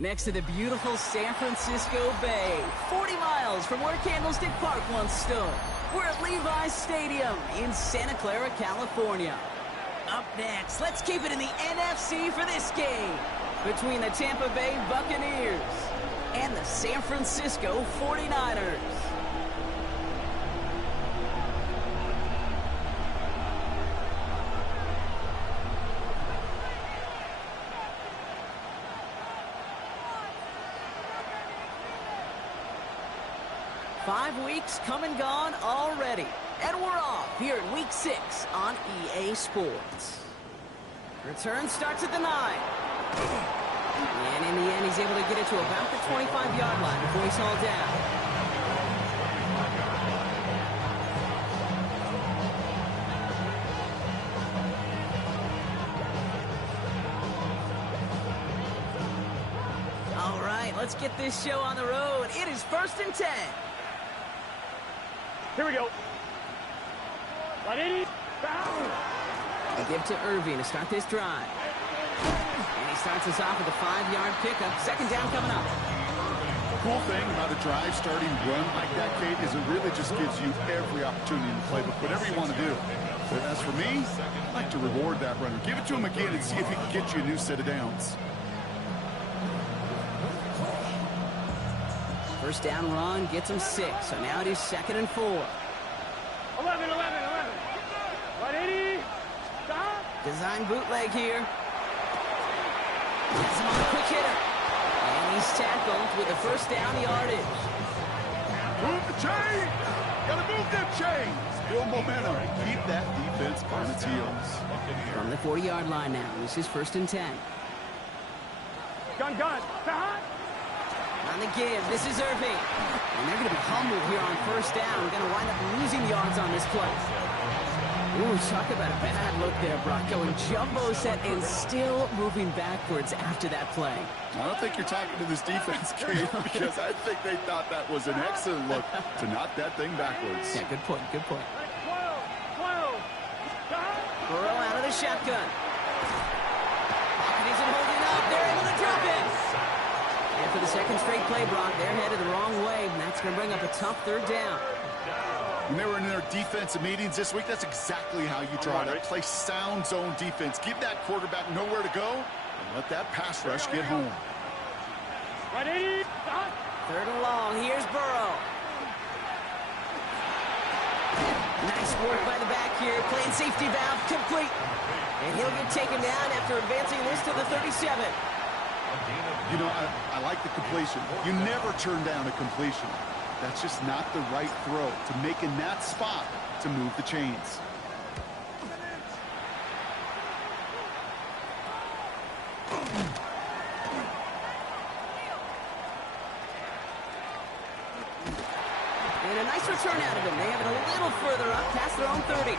next to the beautiful San Francisco Bay, 40 miles from where Candlestick Park once stood. We're at Levi's Stadium in Santa Clara, California. Up next, let's keep it in the NFC for this game between the Tampa Bay Buccaneers and the San Francisco 49ers. Five weeks come and gone already, and we're off here in Week 6 on EA Sports. Return starts at the 9. And in the end, he's able to get it to about the 25-yard line before he's hauled down. All right, let's get this show on the road. It is 1st and 10. Here we go. They give to Irving to start this drive. And he starts us off with a 5-yard pickup. 2nd down coming up. The cool thing about a drive starting run like that, Kate, is it really just gives you every opportunity in the playbook, whatever you want to do. But as for me, I like to reward that runner. Give it to him again and see if he can get you a new set of downs. First down run gets him 6, so now it is 2nd and 4. 11. 180. Stop. Design bootleg here. Gets him on a quick hitter. And he's tackled with a 1st down yardage. Move the chain! Gotta move them chains! Build momentum. Keep that defense on its heels. From the 40-yard line now, this is 1st and 10. Gun. Stop. On the give, this is Irving. And they're going to be humbled here on 1st down. We're going to wind up losing yards on this play. Ooh, talk about a bad look there, Brock. Going jumbo set and still moving backwards after that play. I don't think you're talking to this defense, Kate, because I think they thought that was an excellent look to knock that thing backwards. Yeah, good point. 12. Stop. Burrow out of the shotgun. Pocket isn't holding up. They're able to drop it. And for the 2nd straight play, Brock, they're headed the wrong way, and that's going to bring up a tough 3rd down. When they were in their defensive meetings this week, that's exactly how you try to play sound zone defense. Give that quarterback nowhere to go, and let that pass rush get home. 180. Stop. 3rd and long. Here's Burrow. Nice work by the back here. Playing safety valve complete. And he'll get taken down after advancing this to the 37. You know, I like the completion. You never turn down a completion. That's just not the right throw to make in that spot to move the chains. And a nice return out of him. They have it a little further up past their own 30.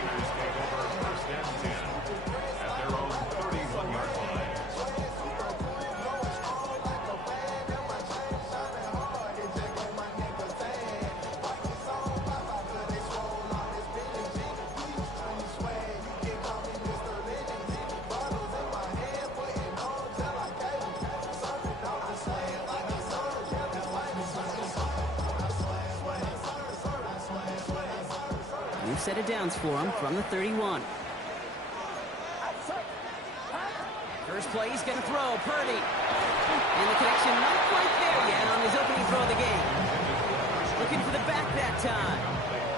New set of downs for him from the 31. First play, he's going to throw. Purdy. And the connection not quite there yet on his opening throw of the game. Looking for the back that time.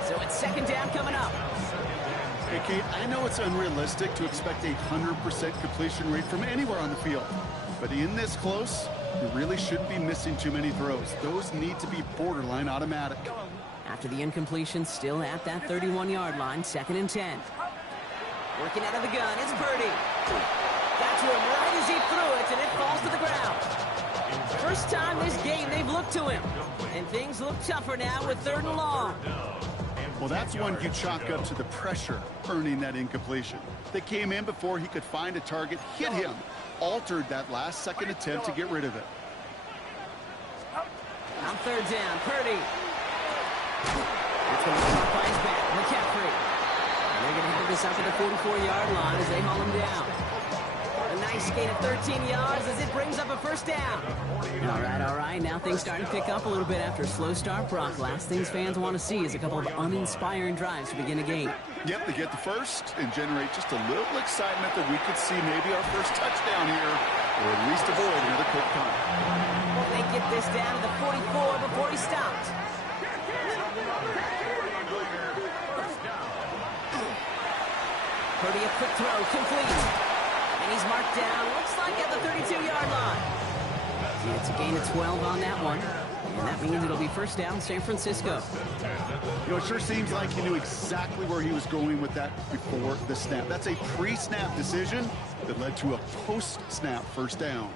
So it's 2nd down coming up. Hey, Kate, I know it's unrealistic to expect a 100% completion rate from anywhere on the field. But in this close, you really shouldn't be missing too many throws. Those need to be borderline automatic. After the incompletion, still at that 31-yard line, 2nd and 10. Working out of the gun, it's Purdy. Got to him right as he threw it, and it falls to the ground. First time this game they've looked to him. And things look tougher now with 3rd and long. Well, that's one you chalk up to the pressure earning that incompletion. They came in before he could find a target, hit him, altered that last-second attempt to get rid of it. On 3rd down, Purdy. It's going to be off by his back, McCaffrey. And they're going to have this up at the 44-yard line as they haul him down. A nice gain of 13 yards as it brings up a 1st first down. All right. Now things starting to pick up a little bit after a slow start. Brock, last things fans want to see is a couple of uninspiring drives to begin a game. Yep, they get the first and generate just a little excitement that we could see maybe our first touchdown here, or at least avoid another quick punt. They get this down to the 44 before he stops. Purdy, a quick throw, complete. And he's marked down, looks like at the 32-yard line. And it's a gain of 12 on that one. And that means it'll be first down, San Francisco. You know, it sure seems like he knew exactly where he was going with that before the snap. That's a pre-snap decision that led to a post-snap first down.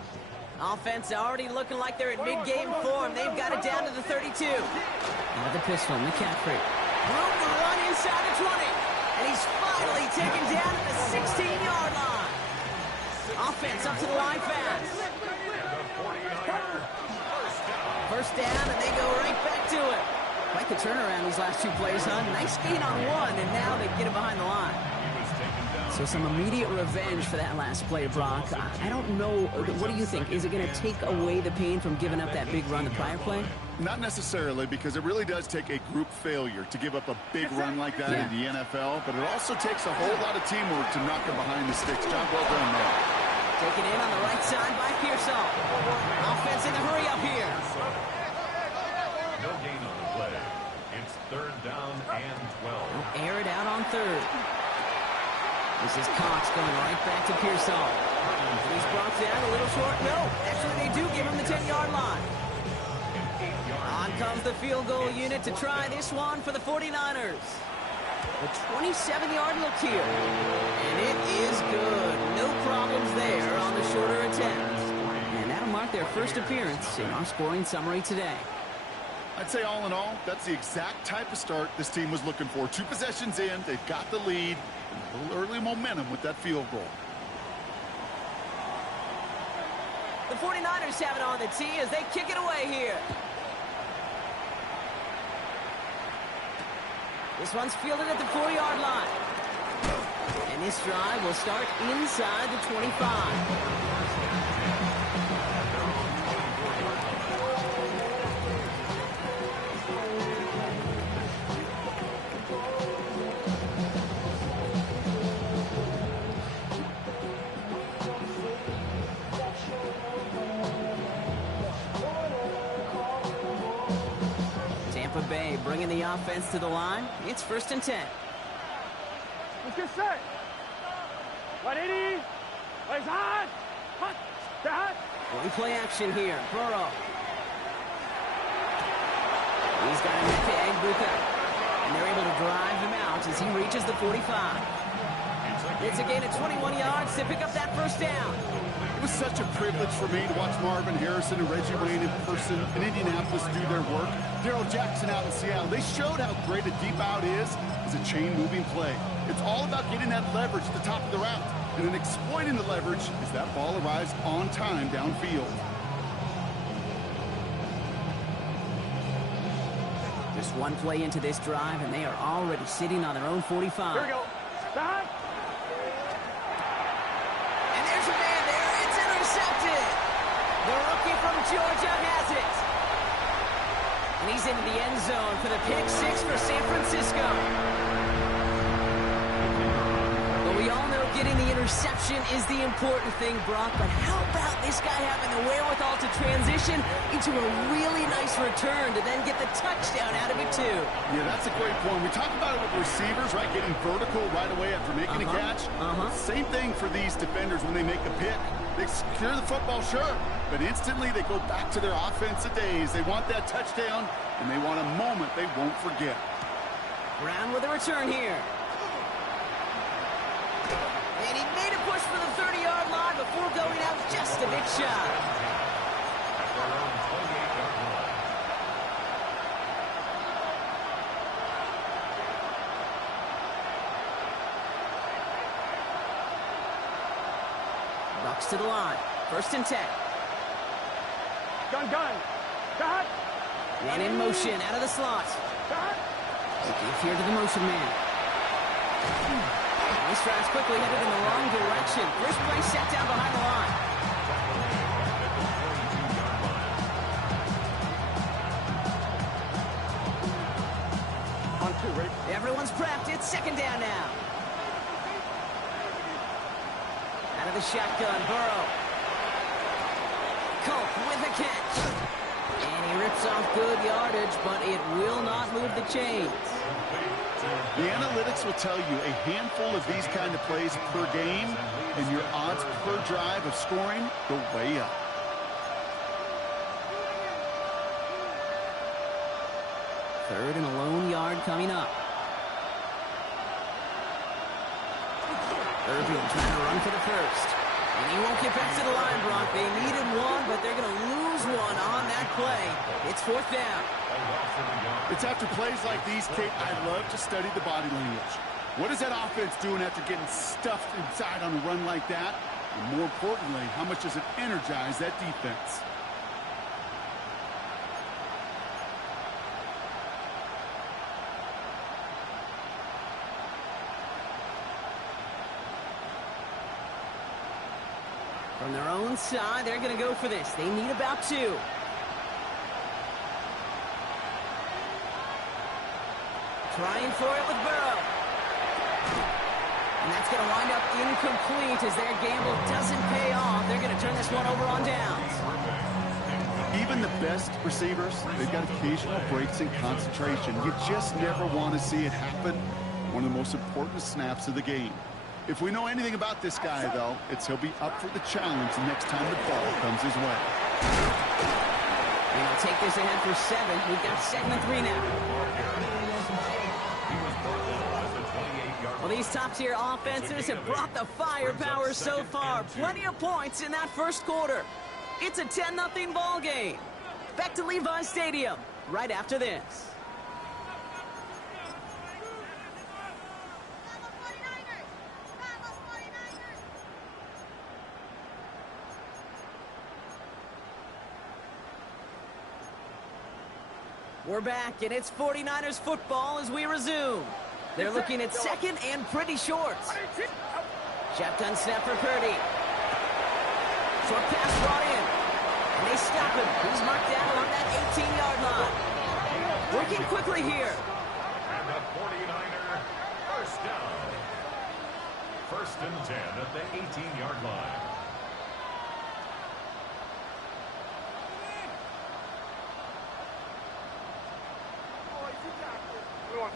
Offense already looking like they're in mid-game form. They've got it down to the 32. Now the pistol, McCaffrey. Room to run inside the 20. And he's finally taken down at the 16-yard line. Offense up to the line fast. First down, and they go right back to it. Quite the turnaround these last two plays, huh? Nice gain on one, and now they get it behind the line. So some immediate revenge for that last play, Brock. I don't know. What do you think? Is it going to take away the pain from giving up that big run the prior play? Not necessarily, because it really does take a group failure to give up a big run like that in the NFL, but it also takes a whole lot of teamwork to knock them behind the sticks. Job well done there. Taken in on the right side by Pearsall. Offense in the hurry up here. No gain on the play. It's third down and 12. Air it out on third. This is Cox going right back to Pearsall. He's brought down a little short. No, actually they do give him the 10-yard line. On comes the field goal unit to try this one for the 49ers. The 27-yard look here. And it is good. No problems there on the shorter attempt. And that'll mark their first appearance in our scoring summary today. I'd say all in all, that's the exact type of start this team was looking for. 2 possessions in, they've got the lead, and a little early momentum with that field goal. The 49ers have it on the tee as they kick it away here. This one's fielded at the 4-yard line. And this drive will start inside the 25. Tampa Bay bringing the offense to the line. It's first and 10. Let's get set. 180. Plays hot. Hot. Hot. One play action here. Burrow. He's got a neck to Egbuka. And they're able to drive him out as he reaches the 45. It's a gain of 21 yards to pick up that first down. It was such a privilege for me to watch Marvin Harrison and Reggie Wayne in person in Indianapolis do their work. Darrell Jackson out in Seattle. They showed how great a deep out is as a chain-moving play. It's all about getting that leverage at the top of the route. And then exploiting the leverage as that ball arrives on time downfield. Just one play into this drive, and they are already sitting on their own 45. Here we go. Hot. And there's a man there. It's intercepted. The rookie from Georgia has it. And he's into the end zone for the pick six for San Francisco. But we all know getting the interception is the important thing, Brock. But how about this guy having the wherewithal to transition into a really nice return to then get the touchdown out of it, too? Yeah, that's a great point. We talk about it with receivers, right? Getting vertical right away after making a catch. Same thing for these defenders when they make a pick. They secure the football, sure, but instantly they go back to their offensive days. They want that touchdown, and they want a moment they won't forget. Brown with a return here. And he made a push for the 30-yard line before going out just a bit shy. Bucks to the line. First and 10. Gun. Hot. One in motion out of the slot. Hot. They give here to the motion man. This drive's quickly headed in the wrong direction. First play set down behind the line. one's prepped. It's second down now. Out of the shotgun, Burrow. Colt with a catch. And he rips off good yardage, but it will not move the chains. The analytics will tell you a handful of these kind of plays per game, and your odds per drive of scoring go way up. Third and a lone yard coming up. Irving trying to run for the first. And he won't get back to the line, Brock. They needed one, but they're going to lose one on that play. It's fourth down. It's after plays like these, Kate, I love to study the body language. What is that offense doing after getting stuffed inside on a run like that? And more importantly, how much does it energize that defense? From their own side, they're going to go for this. They need about 2. Trying for it with Burrow. And that's going to wind up incomplete as their gamble doesn't pay off. They're going to turn this one over on downs. Even the best receivers, they've got occasional breaks in concentration. You just never want to see it happen. One of the most important snaps of the game. If we know anything about this guy, though, it's he'll be up for the challenge the next time the ball comes his way. And he'll take this ahead for 7. We've got 2nd and 3 now. Well, these top-tier offenses have brought the firepower so far. Plenty of points in that first quarter. It's a 10-0 ball game. Back to Levi's Stadium right after this. We're back, and it's 49ers football as we resume. They're looking at second and pretty short. Shotgun snap for Purdy. Short pass brought in. And they stop him. He's marked down on that 18-yard line. Working quickly here. And the 49er first down. 1st and 10 at the 18-yard line.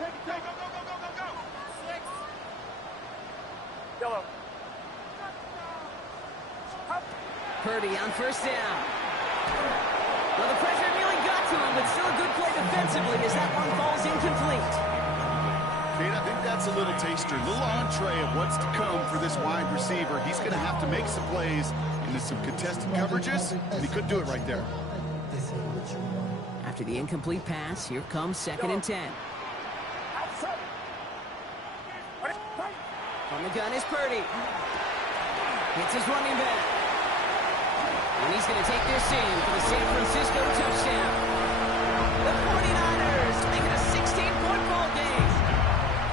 Take it, go. 6. Yellow. Purdy on first down. Well, the pressure nearly got to him, but still a good play defensively as that one falls incomplete. Kate, I think that's a little taster, a little entree of what's to come for this wide receiver. He's going to have to make some plays into some contested coverages, and he could do it right there. After the incomplete pass, here comes 2nd and 10. From the gun is Purdy. Hits his running back. And he's going to take this in for the San Francisco touchdown. The 49ers make it a 16-point ball game.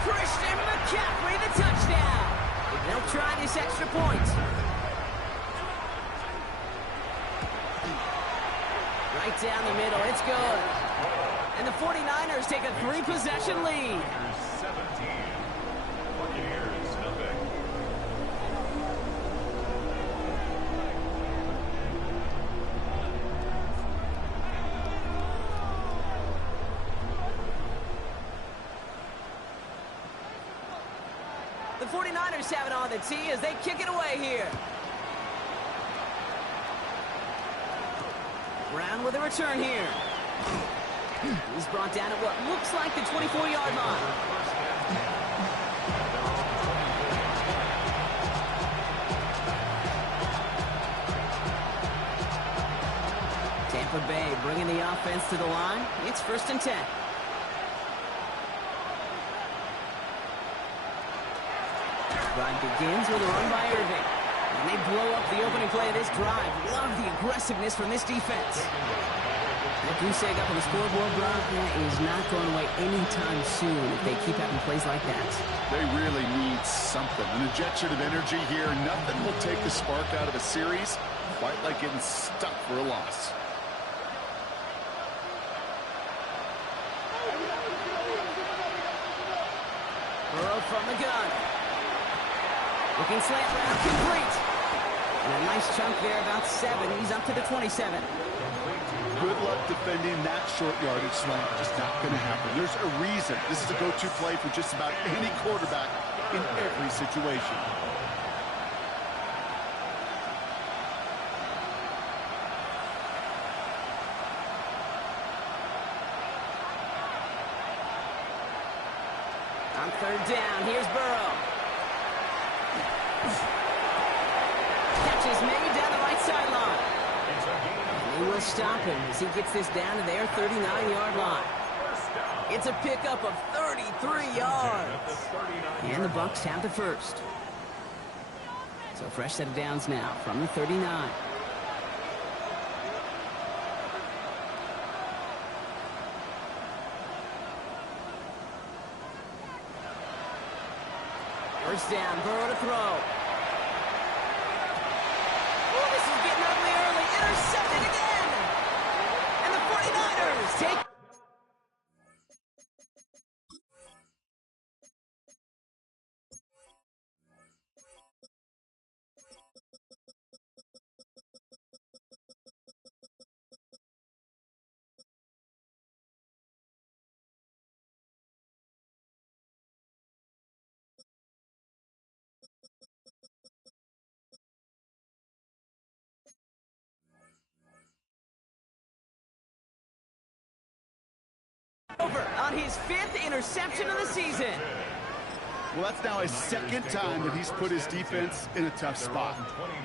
Christian McCaffrey, the touchdown. They'll try this extra point. Right down the middle. It's good. And the 49ers take a 3-possession lead. 17. Buccaneers, nothing. The 49ers have it on the tee as they kick it away here. Brown with a return here. He's brought down at what looks like the 24-yard line. Tampa Bay bringing the offense to the line. It's 1st and 10. Drive begins with a run by Irving. And they blow up the opening play of this drive. Love the aggressiveness from this defense. That goose egg up on the scoreboard, Brock, is not going away anytime soon if they keep having plays like that. They really need something. An injection of energy here. Nothing will take the spark out of a series quite like getting stuck for a loss. Burrow from the gun. Looking slant route, complete. And a nice chunk there, about 7. He's up to the 27. Good luck defending that short yardage slant. Just not going to happen. There's a reason. This is a go-to play for just about any quarterback in every situation. On third down, here's Burrow. Catch is made down the right sideline. And they will stop him as he gets this down to their 39-yard line. It's a pickup of 33 yards. And the Bucs have the first. So a fresh set of downs now from the 39. First down, Burrow to throw. Oh, this is getting ugly early. Intercepted again. And the 49ers take. Over on his 5th interception of the season. Well, that's now his 2nd time that he's put his defense in a tough spot.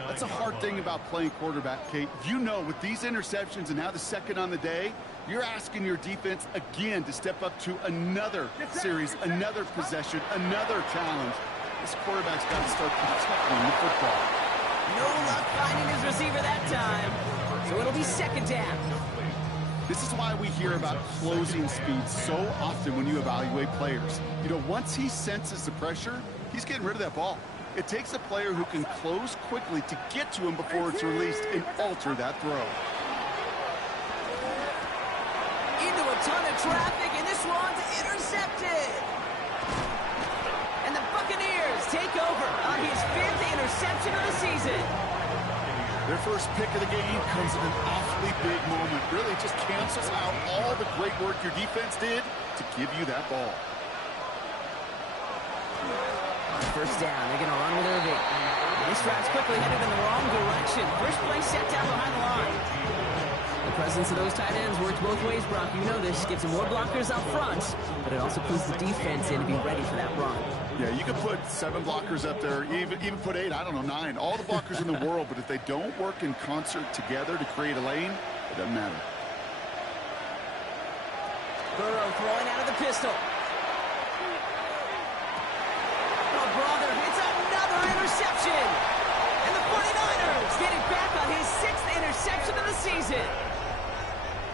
That's a hard thing about playing quarterback, Kate. You know, with these interceptions and now the 2nd on the day, you're asking your defense again to step up to another series, another possession, another challenge. This quarterback's got to start protecting the football. No luck finding his receiver that time. So it'll be 2nd down. This is why we hear about closing speed so often when you evaluate players. You know, once he senses the pressure, he's getting rid of that ball. It takes a player who can close quickly to get to him before it's released and alter that throw. Into a ton of traffic, and this one's intercepted. And the Buccaneers take over on his 5th interception of the season. Their first pick of the game comes at an awfully big moment. Really just cancels out all the great work your defense did to give you that ball. First down, they're going to run with Irving. And this drive's quickly headed in the wrong direction. First play set down behind the line. The presence of those tight ends works both ways, Brock. You know this. Gives them more blockers out front, but it also puts the defense in to be ready for that run. Yeah, you can put 7 blockers up there, even put 8, I don't know, 9. All the blockers in the world, but if they don't work in concert together to create a lane, it doesn't matter. Burrow throwing out of the pistol. Oh, brother, it's another interception. And the 49ers get it back on his 6th interception of the season.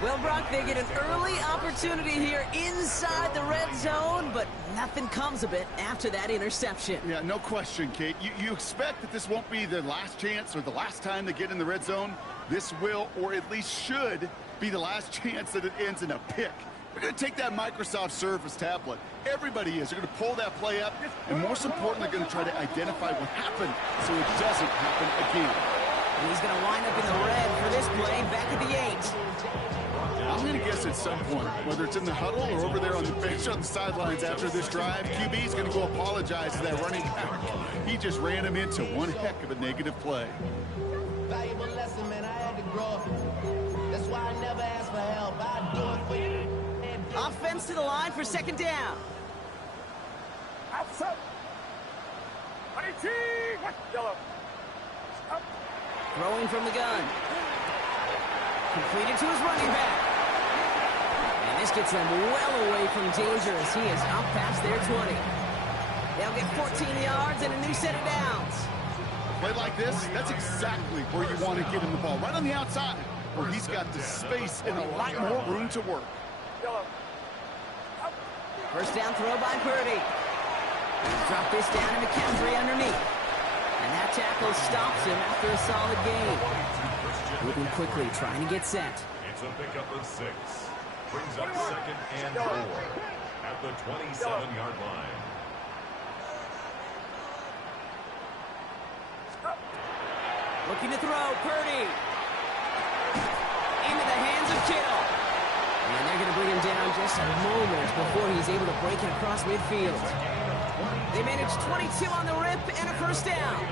Well, Brock, they get an early opportunity here inside the red zone, but nothing comes of it after that interception. Yeah, no question, Kate. You expect that this won't be the last chance or the last time they get in the red zone. This will, or at least should, be the last chance that it ends in a pick. They're going to take that Microsoft Surface tablet. Everybody is. They're going to pull that play up, and most importantly, they're going to try to identify what happened so it doesn't happen again. And he's going to wind up in the red for this play back at the 8. I'm going to guess at some point, whether it's in the huddle or over there on the bench on the sidelines after this drive, QB is going to go apologize to that running back. He just ran him into one heck of a negative play. Valuable lesson, man. I had to grow up. That's why I never ask for help. I do it for you. Offense to the line for 2nd down. Outside. 18. Yellow. Up. Throwing from the gun. Completed to his running back. And this gets them well away from danger as he is up past their 20. They'll get 14 yards and a new set of downs. A play like this, that's exactly where you want to get him the ball. Right on the outside, where he's got the space and a lot more room to work. Yellow. First down throw by Purdy. Drop this down to McKendry underneath. And that tackle stops him after a solid gain. Moving quickly, trying to get set. It's a pickup of 6. Brings up 2nd and 4 at the 27-yard line. Looking to throw, Purdy. Into the hands of Kittle. And they're going to bring him down just a moment before he's able to break it across midfield. They managed 22 on the rip and a first down.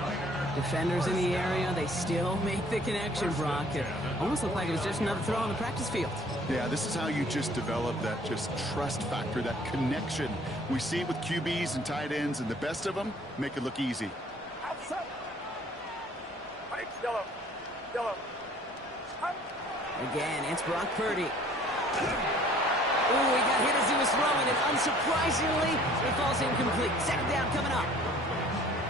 Defenders in the area, they still make the connection, Brock. It almost looked like it was just another throw on the practice field. Yeah, this is how you just develop that just trust factor, that connection. We see it with QBs and tight ends, and the best of them make it look easy. Outside. Yellow. Yellow. Again, it's Brock Purdy. Ooh, he got hit as he was throwing, and unsurprisingly, it falls incomplete. Second down coming up.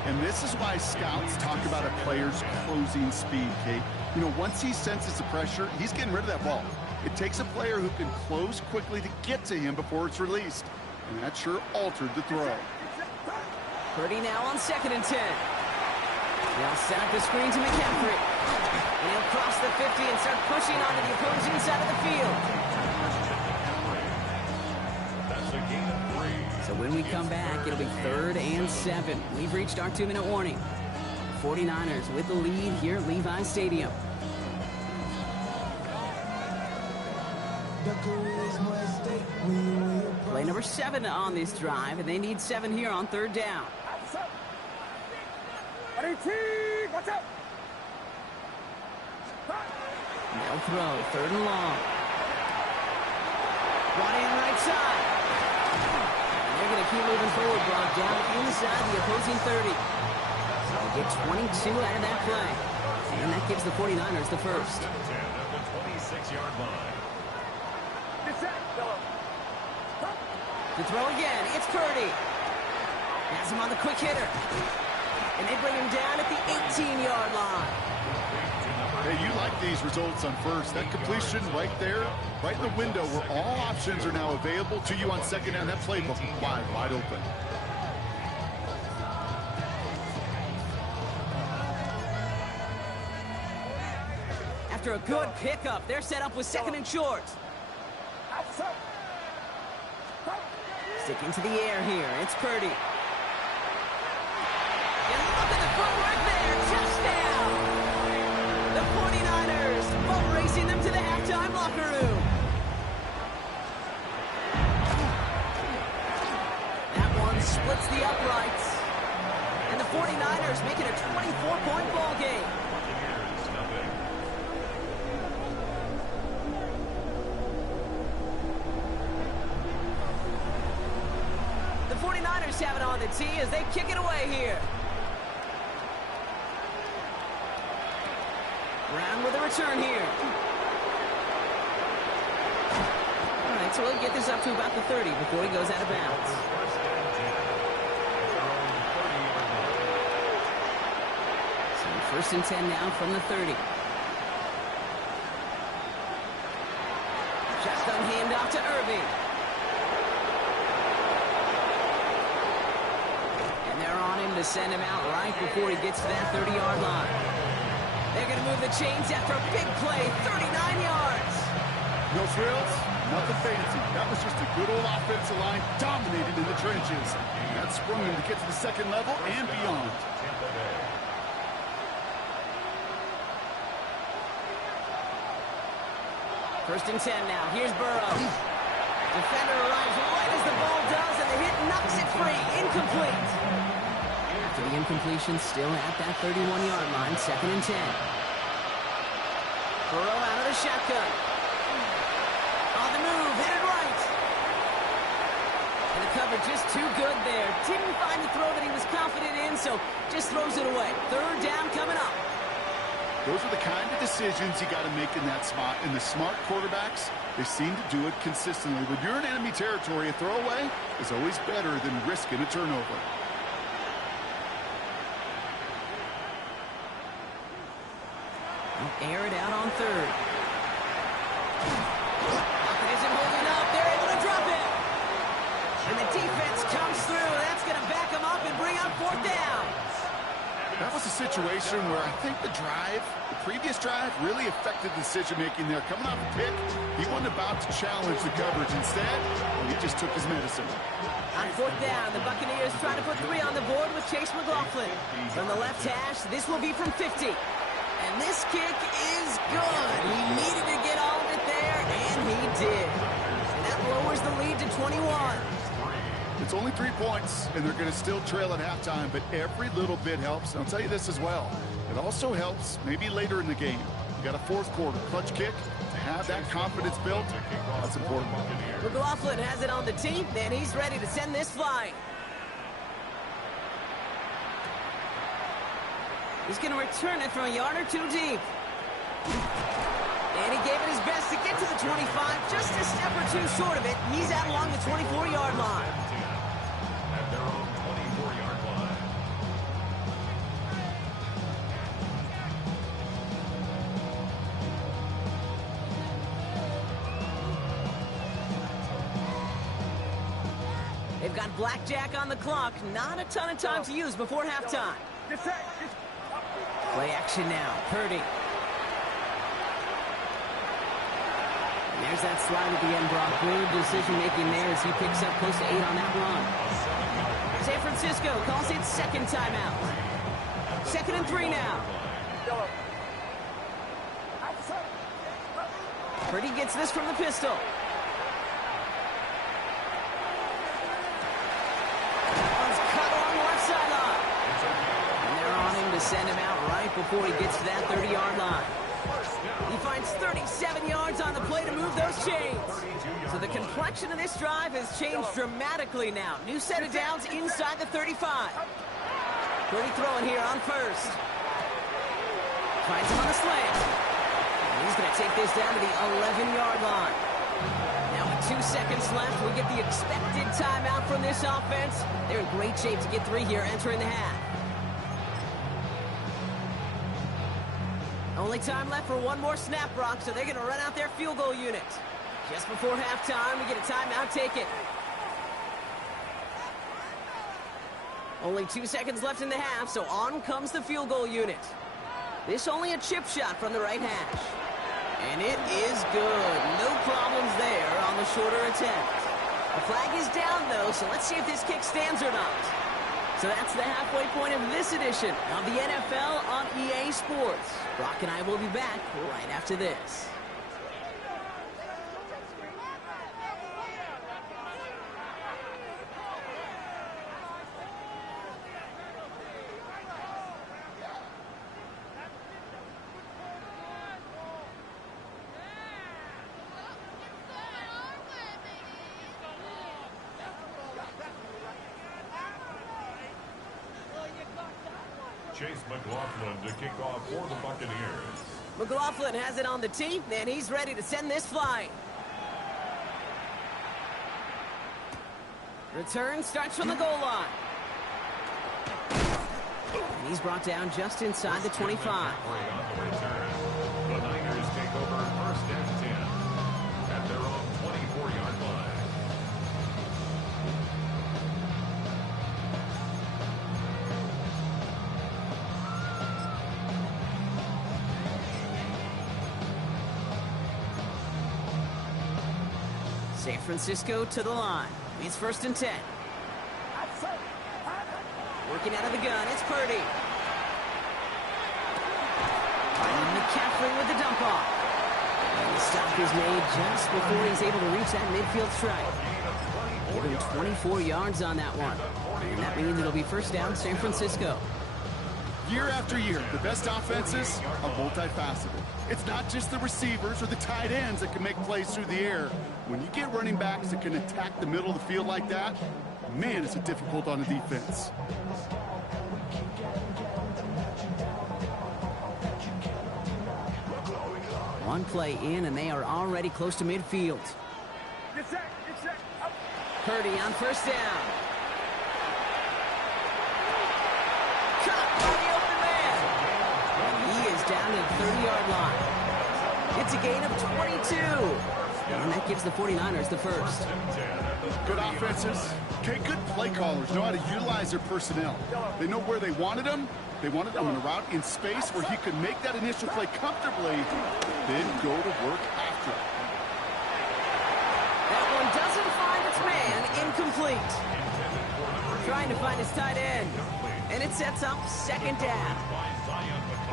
And this is why scouts talk about a player's closing speed, Kate. You know, once he senses the pressure, he's getting rid of that ball. It takes a player who can close quickly to get to him before it's released. And that sure altered the throw. Purdy now on 2nd and 10. They'll set up the screen to McCaffrey. And he'll cross the 50 and start pushing onto the opposing side of the field. That's a gain of 3. So when we come back, it'll be 3rd and 7. We've reached our 2-minute warning. 49ers with the lead here at Levi Stadium. Play number 7 on this drive, and they need 7 here on 3rd down. Watch out! They'll throw, 3rd and long. Brought in right side. And they're going to keep moving forward, brought down inside the opposing 30. So they get 22 out of that play. And that gives the 49ers the first. 10 at the 26-yard line. To throw again, it's Purdy. Has him on the quick hitter. And they bring him down at the 18-yard line. Hey, you like these results on first. That completion right there, right in the window where all options are now available to you on 2nd down. That playbook wide open. After a good pickup, they're set up with 2nd and short. Sticking to the air here, it's Purdy. And look at the footwork there, touchdown! The 49ers boat racing them to the halftime locker room. That one splits the uprights. And the 49ers make it a 24-point ball game. The 49ers have it on the tee as they kick it away here. Brown with a return here. All right, so we'll get this up to about the 30 before he goes out of bounds. So 1st and 10 now from the 30. Shotgun handoff to Irving. And they're on him to send him out right before he gets to that 30-yard line. They're going to move the chains after a big play, 39 yards. No frills, nothing fancy. That was just a good old offensive line dominated in the trenches. That sprung him to get to the 2nd level and beyond. 1st and 10 now. Here's Burrow. Defender arrives right as the ball does, and the hit knocks it free. Incomplete. After the incompletion, still at that 31-yard line, 2nd and 10. Burrow out of the shotgun. On the move, headed right. And the cover just too good there. Didn't find the throw that he was confident in, so just throws it away. 3rd down coming up. Those are the kind of decisions you got to make in that spot. And the smart quarterbacks, they seem to do it consistently. When you're in enemy territory, a throwaway is always better than risking a turnover. Air it out on 3rd. Pocket isn't holding up. They're able to drop it. And the defense comes through. That's going to back them up and bring up 4th down. That was a situation where I think the previous drive really affected decision-making there. Coming off a pick, he wasn't about to challenge the coverage. Instead, he just took his medicine. On 4th down, the Buccaneers trying to put 3 on the board with Chase McLaughlin. From the left hash, this will be from 50. This kick is good. He needed to get all of it there, and he did. And that lowers the lead to 21. It's only 3 points, and they're going to still trail at halftime, but every little bit helps. And I'll tell you this as well. It also helps maybe later in the game. You got a fourth quarter clutch kick. To have that confidence built, that's important. McLaughlin has it on the tee, and he's ready to send this flying. He's going to return it from a yard or two deep. And he gave it his best to get to the 25, just a step or two short of it. He's out along the 24-yard line. At their own 24-yard line. They've got blackjack on the clock. Not a ton of time to use before halftime. Play action now. Purdy. And there's that slide at the end, Brock. Good decision-making there as he picks up close to 8 on that run. San Francisco calls it second timeout. 2nd and 3 now. Purdy gets this from the pistol. That one's cut along the left sideline. And they're on him to send him out right before he gets to that 30-yard line. He finds 37 yards on the play to move those chains. So the complexion of this drive has changed dramatically now. New set of downs inside the 35. Purdy throwing here on first. Finds him on the slant. And he's going to take this down to the 11-yard line. Now with 2 seconds left, we get the expected timeout from this offense. They're in great shape to get 3 here entering the half. Only time left for one more snap, Brock, so they're going to run out their field goal unit. Just before halftime, we get a timeout taken. Only 2 seconds left in the half, so on comes the field goal unit. This only a chip shot from the right hash. And it is good. No problems there on the shorter attempt. The flag is down, though, so let's see if this kick stands or not. So that's the halfway point of this edition of the NFL on EA Sports. Brock and I will be back right after this. Chase McLaughlin to kick off for the Buccaneers. McLaughlin has it on the tee, and he's ready to send this flying. Return starts from the goal line. And he's brought down just inside the 25. On the return. The Niners take over 1st and 10 at their own 24-yard line. San Francisco to the line. It's 1st and 10. Working out of the gun, it's Purdy. And McCaffrey with the dump off. And the stop is made just before he's able to reach that midfield strike. Give him 24 yards on that one. And that means it'll be 1st down San Francisco. Year after year, the best offenses are multifaceted. It's not just the receivers or the tight ends that can make plays through the air. When you get running backs that can attack the middle of the field like that, man, it's difficult on the defense. One play in, and they are already close to midfield. Purdy on 1st down. Caught by the open man. And he is down to the 30-yard line. It's a gain of 22. And that gives the 49ers the first. Good offenses. Okay, good play callers know how to utilize their personnel. They know where they wanted them. They wanted him in a route in space where he could make that initial play comfortably, then go to work after it. That one doesn't find its man. Incomplete. Trying to find his tight end. And it sets up second down.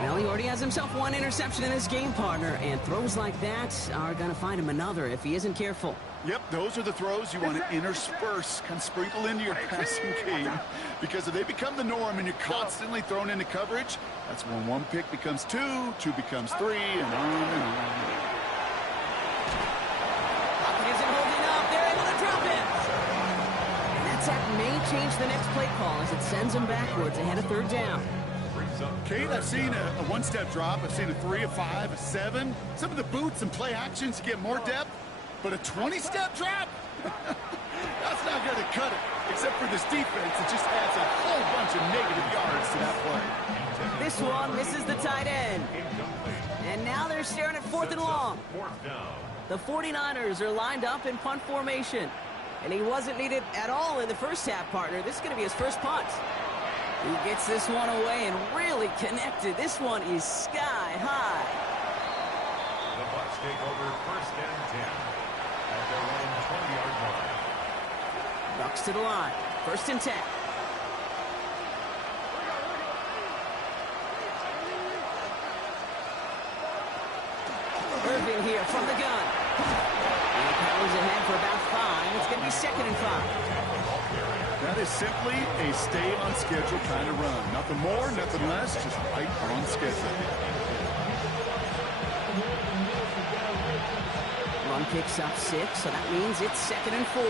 Well, he already has himself one interception in his game, partner, and throws like that are going to find him another if he isn't careful. Yep, those are the throws you want to intersperse, kind of sprinkle into your passing game, because if they become the norm and you're constantly thrown into coverage, that's when one pick becomes two, two becomes three, and on and on. Pocket isn't holding up. They're able to drop it. And that sack may change the next play call as it sends him backwards ahead of third down. Kate, I've seen a one-step drop. I've seen a 3, a 5, a 7. Some of the boots and play actions get more depth, but a 20-step drop? That's not going to cut it, except for this defense. It just adds a whole bunch of negative yards to that play. This one misses the tight end. And now they're staring at 4th and long. The 49ers are lined up in punt formation. And he wasn't needed at all in the first half, partner. This is going to be his first punt. He gets this one away and really connected. This one is sky high. The Bucs take over 1st and 10 at their own 20-yard line. Bucs to the line. 1st and 10. Irving here from the gun. He powers ahead for about 5. It's going to be 2nd and 5. That is simply a stay-on-schedule kind of run. Nothing more, nothing less, just right on schedule. Run picks up 6, so that means it's 2nd and 4.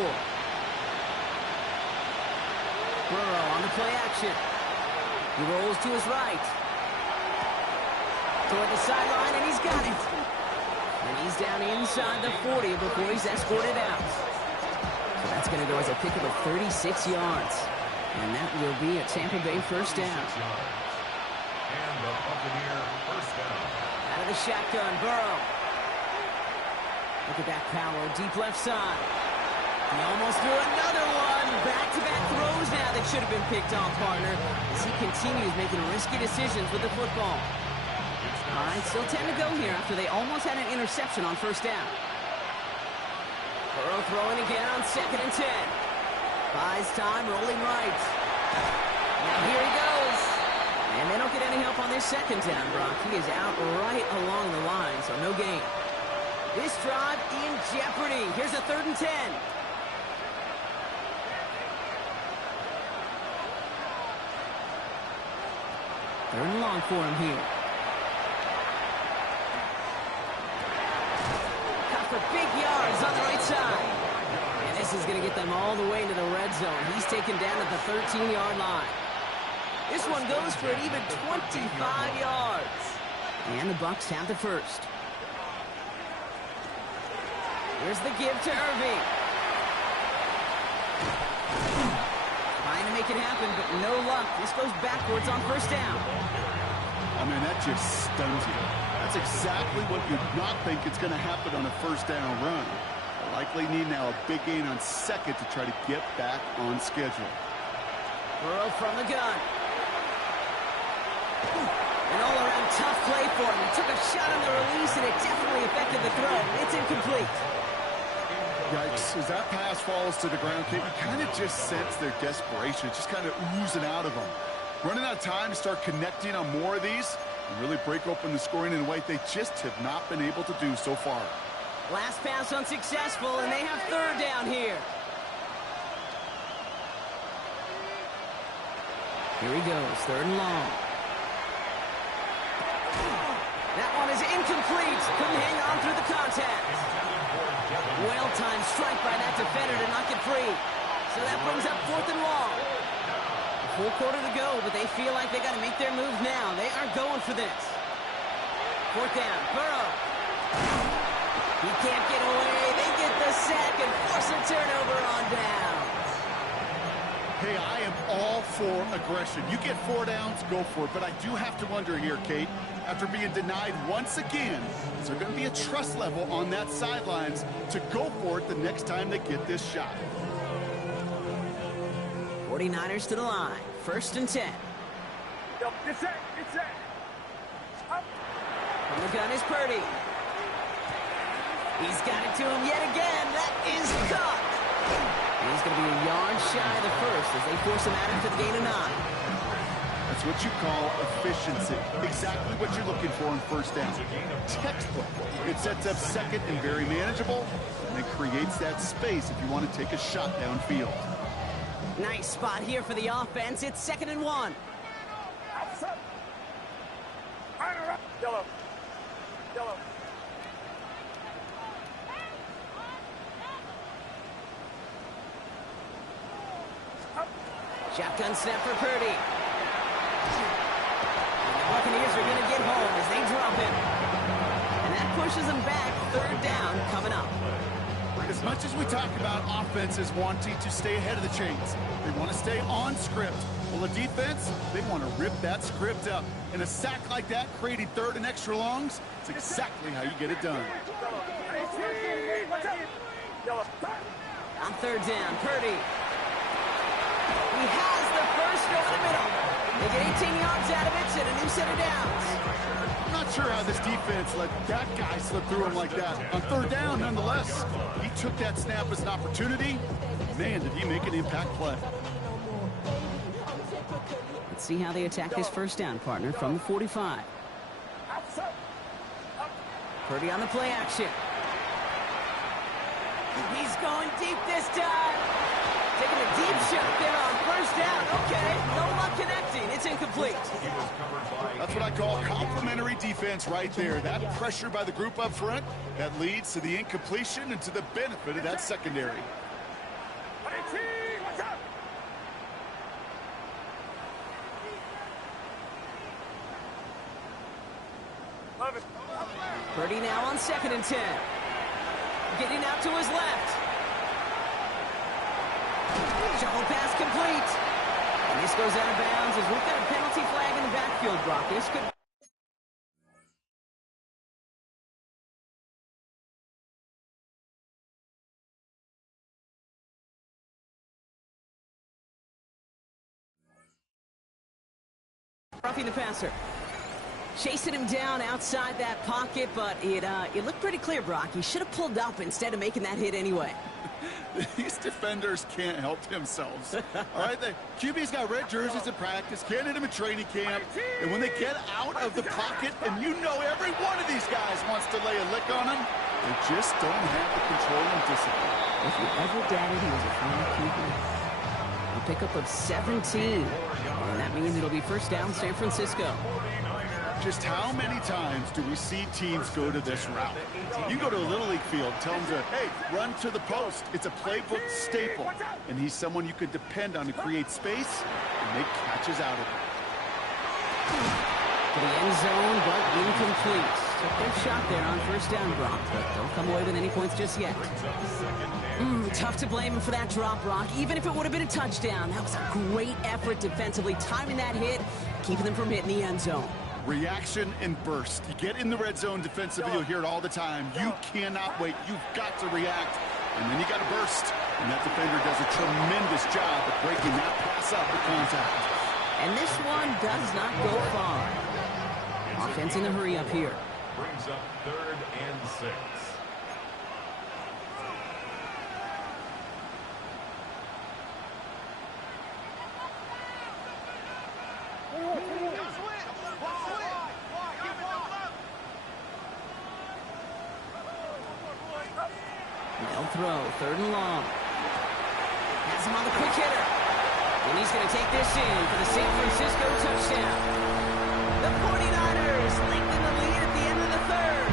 Burrow on the play action. He rolls to his right. Toward the sideline, and he's got it. And he's down inside the 40 before he's escorted out. So that's going to go as a pickup of 36 yards. And that will be a Tampa Bay first down. And the Buccaneer first down. Out of the shotgun, Burrow. Look at that power, deep left side. He almost threw another one. Back-to-back throws now that should have been picked off, partner, as he continues making risky decisions with the football. All right, still 10 to go here after they almost had an interception on first down. Burrow throwing again on 2nd and 10. Buys time, rolling right. Now here he goes. And they don't get any help on this 2nd down, Brock. He is out right along the line, so no gain. This drive in jeopardy. Here's a 3rd and 10. Third and long for him here. Got for big yards on the right side. And this is going to get them all the way into the red zone. He's taken down at the 13-yard line. This one goes for an even 25 yards. And the Bucs have the first. Here's the give to Irving. Trying to make it happen, but no luck. This goes backwards on first down. I mean, that just stuns you. That's exactly what you'd not think is going to happen on a first down run. They'll likely need now a big gain on 2nd to try to get back on schedule. Burrow from the gun. An all-around tough play for him. He took a shot on the release, and it definitely affected the throw. It's incomplete. Yikes. As that pass falls to the ground, Kate, you kind of just sense their desperation. It's just kind of oozing out of them. Running out of time to start connecting on more of these and really break open the scoring in a way they just have not been able to do so far. Last pass unsuccessful, and they have 3rd down here. Here he goes, 3rd and long. That one is incomplete. Couldn't hang on through the contact. Well-timed strike by that defender to knock it free. So that brings up 4th and long. A full quarter to go, but they feel like they got to make their move now. They are going for this. 4th down, Burrow. He can't get away. They get the sack and force a turnover on down. Hey, I am all for aggression. You get 4 downs, go for it. But I do have to wonder here, Kate, after being denied once again, is there going to be a trust level on that sidelines to go for it the next time they get this shot? 49ers to the line. 1st and 10. Yo, get set, get set. Up. From the gun is Purdy. He's got it to him yet again. That is caught. He's going to be a yard shy of the first as they force him out after the gain of 9. That's what you call efficiency. Exactly what you're looking for in first down. Textbook. It sets up second and very manageable, and it creates that space if you want to take a shot downfield. Nice spot here for the offense. It's 2nd and 1. Yellow. Yellow. Shotgun snap for Purdy. And the Buccaneers are going to get home as they drop him. And that pushes them back. 3rd down coming up. As much as we talk about offenses wanting to stay ahead of the chains, they want to stay on script. Well, the defense, they want to rip that script up. And a sack like that, creating 3rd and extra longs, it's exactly how you get it done. On 3rd down, Purdy. He has the first over the middle. They get 18 yards out of it and a new set of downs. I'm not sure how this defense let that guy slip through him like that. On 3rd down, nonetheless, he took that snap as an opportunity. Man, did he make an impact play. Let's see how they attack this first down, partner, from the 45. Purdy on the play action. He's going deep this time. Taking a deep shot there on 1st down. Okay, no luck connecting. It's incomplete. That's what I call complimentary defense right there. That pressure by the group up front, that leads to the incompletion and to the benefit of that secondary. Purdy now on 2nd and 10. Getting out to his left. Shovel pass complete. And this goes out of bounds as we've got a penalty flag in the backfield, Brock. This could... roughing the passer. Chasing him down outside that pocket, but it looked pretty clear, Brock. He should have pulled up instead of making that hit anyway. These defenders can't help themselves. All right, the QB's got red jerseys in practice, can't hit him in training camp, and when they get out of the pocket, and you know every one of these guys wants to lay a lick on them, they just don't have the control and discipline. If you ever doubted he was a former QB, a pickup of 17, and that means it'll be 1st down San Francisco. Just how many times do we see teams go to this route? You go to a Little League field, tell them to, hey, run to the post. It's a playbook staple. And he's someone you could depend on to create space and make catches out of it. To the end zone, but incomplete. Took their shot there on 1st down, Brock, but don't come away with any points just yet. Tough to blame him for that drop, Brock. Even if it would have been a touchdown, that was a great effort defensively, timing that hit, keeping them from hitting the end zone. Reaction and burst. You get in the red zone defensively, you'll hear it all the time. You cannot wait. You've got to react. And then you got to burst. And that defender does a tremendous job of breaking that pass up with contact. And this one does not go far. Offense in the hurry up here. Brings up 3rd and 6. They'll throw, 3rd and long. Has him on the quick hitter. And he's going to take this in for the San Francisco touchdown. The 49ers lengthen the lead at the end of the 3rd.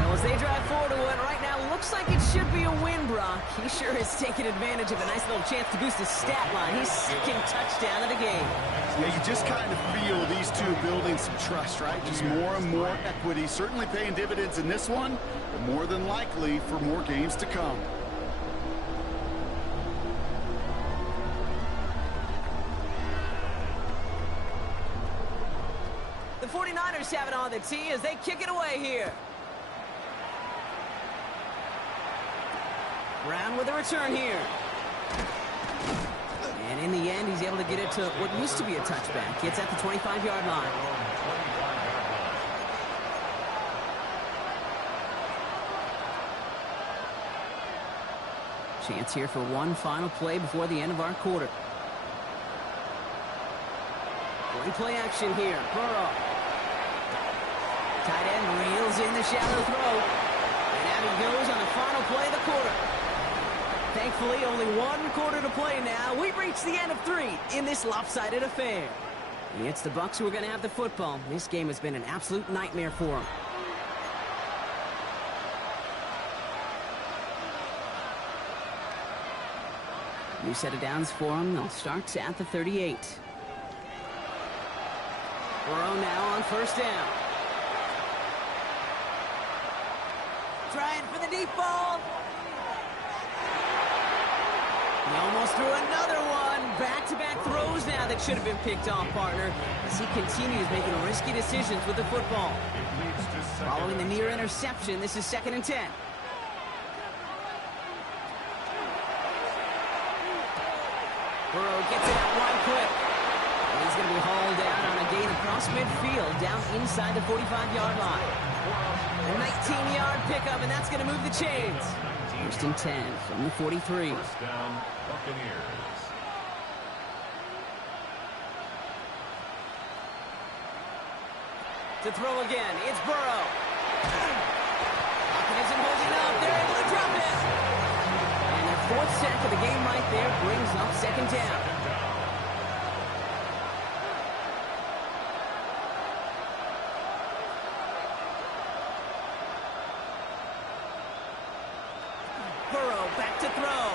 Well, as they drive forward to what right now looks like it should be a win, Brock. He sure has taken advantage of a nice little chance to boost his stat line. His 2nd touchdown of the game. Yeah, you just kind of feel these two building some trust, right? Just more and more equity. Certainly paying dividends in this one, but more than likely for more games to come. The 49ers have it on the tee as they kick it away here. Brown with a return here. And in the end, he's able to get it to what used to be a touchback. It's at the 25-yard line. Chance here for one final play before the end of our quarter. Showing play action here. Burrow. Tight end reels in the shallow throw. And out he goes on the final play of the quarter. Thankfully, only one quarter to play now. We've reached the end of 3 in this lopsided affair. It's the Bucs who are going to have the football. This game has been an absolute nightmare for them. New set of downs for them. They'll start at the 38. Burrow now on first down. Trying for the deep ball. He almost threw another one. Back-to-back throws now that should have been picked off, partner, as he continues making risky decisions with the football. Following the near interception, this is 2nd and 10. Burrow gets it out wide quick. And he's going to be hauled down on a gain across midfield, down inside the 45-yard line. A 19-yard pickup, and that's going to move the chains. 1st and 10 from the 43. First down, Buccaneers. To throw again, it's Burrow. Hawkins isn't holding up. They're able to drop it. And their 4th sack of the game right there brings up 2nd down. Burrow back to throw.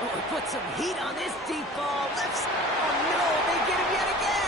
Oh, he put some heat on this deep ball. Oh, no, they get him yet again.